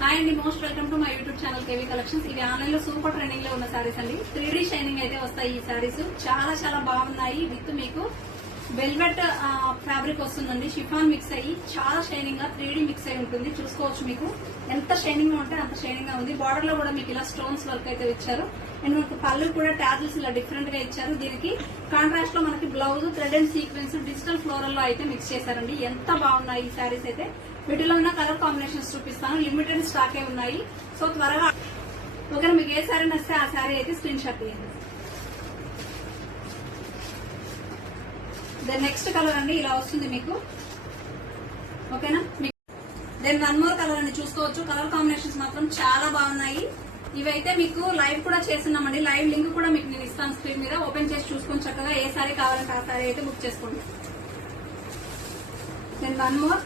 Hi అండి, most welcome to my YouTube channel KV collections. ఇవి online లో super trending లో ఉన్న సారీస్ అండి. 3D షైనింగ్ అయితే వస్తాయి ఈ సారీస్. చాలా చాలా బాగున్నాయి. విత్ మీకు వెల్వెట్ ఫ్యాబ్రిక్ వస్తుందండి. షిఫాన్ మిక్స్ అయ్యి చాలా షైనింగ్ గా 3D మిక్స్ అయి ఉంటుంది. చూసుకోవచ్చు మీకు ఎంత షైనింగ్ గా ఉంటే అంత షైనింగ్ గా ఉంది. బార్డర్ లో కూడా మీకు ఇలా స్టోన్స్ వర్క్ అయితే ఇచ్చారు. అండ్ మనకు పళ్ళు కూడా టాజిల్స్ ఇలా డిఫరెంట్ గా ఇచ్చారు. దీనికి కాంట్రాస్ట్ లో మనకి blouse thread and sequence digital floral లో అయితే మిక్స్ చేశారండి. ఎంత బాగున్నాయి ఈ సారీస్ అయితే. వీటిలో ఉన్న కలర్ కాంబినేషన్స్ చూపిస్తాను. లిమిటెడ్ స్టాకే ఉన్నాయి. సో త్వరగా ఒకవేళ మీకు ఏ సారీ నచ్చితే ఆ సారీ అయితే స్క్రీన్ షాట్ తీయండి. దెన్ నెక్స్ట్ కలర్ అండి ఇలా వస్తుంది మీకు. ఓకేనా. దెన్ వన్ మోర్ కలర్ అండి చూసుకోవచ్చు. కలర్ కాంబినేషన్స్ మాత్రం చాలా బాగున్నాయి. ఇవైతే మీకు లైవ్ కూడా చేస్తున్నామండి. లైవ్ లింక్ కూడా మీకు నేను ఇస్తాను స్క్రీన్ మీద. ఓపెన్ చేసి చూసుకొని చక్కగా ఏ సారీ కావాలంటే ఆ సారీ అయితే బుక్ చేసుకోండి. Then one more.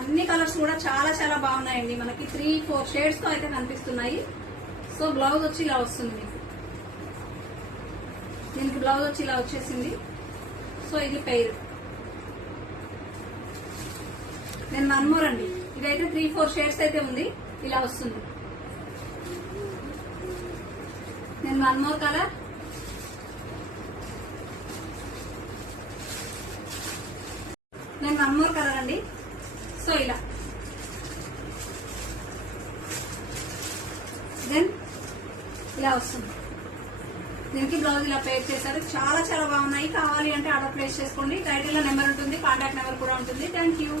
అన్ని కలర్స్ కూడా చాలా చాలా బాగున్నాయండి. మనకి 3-4 షేడ్స్ తో అయితే కనిపిస్తున్నాయి. సో బ్లౌజ్ వచ్చి ఇలా వస్తుంది మీకు. దీనికి బ్లౌజ్ వచ్చి ఇలా వచ్చేసింది. సో ఇది పెయిర్. నేను వన్ మోర్ అండి. ఇదైతే 3-4 షేడ్స్ అయితే ఉంది. ఇలా వస్తుంది. నేను వన్ మోర్ కలర్. నేను వన్ మోర్ కలర్ అండి. సో ఇలా దెన్ ఇలా వస్తుంది. దీనికి బ్లౌజ్ ఇలా పేర్ చేశారు. చాలా చాలా బాగున్నాయి. కావాలి అంటే ఆర్డర్ ప్లేస్ చేసుకోండి. టైటిల్ లో నెంబర్ ఉంటుంది, కాంటాక్ట్ నెంబర్ కూడా ఉంటుంది. Thank you.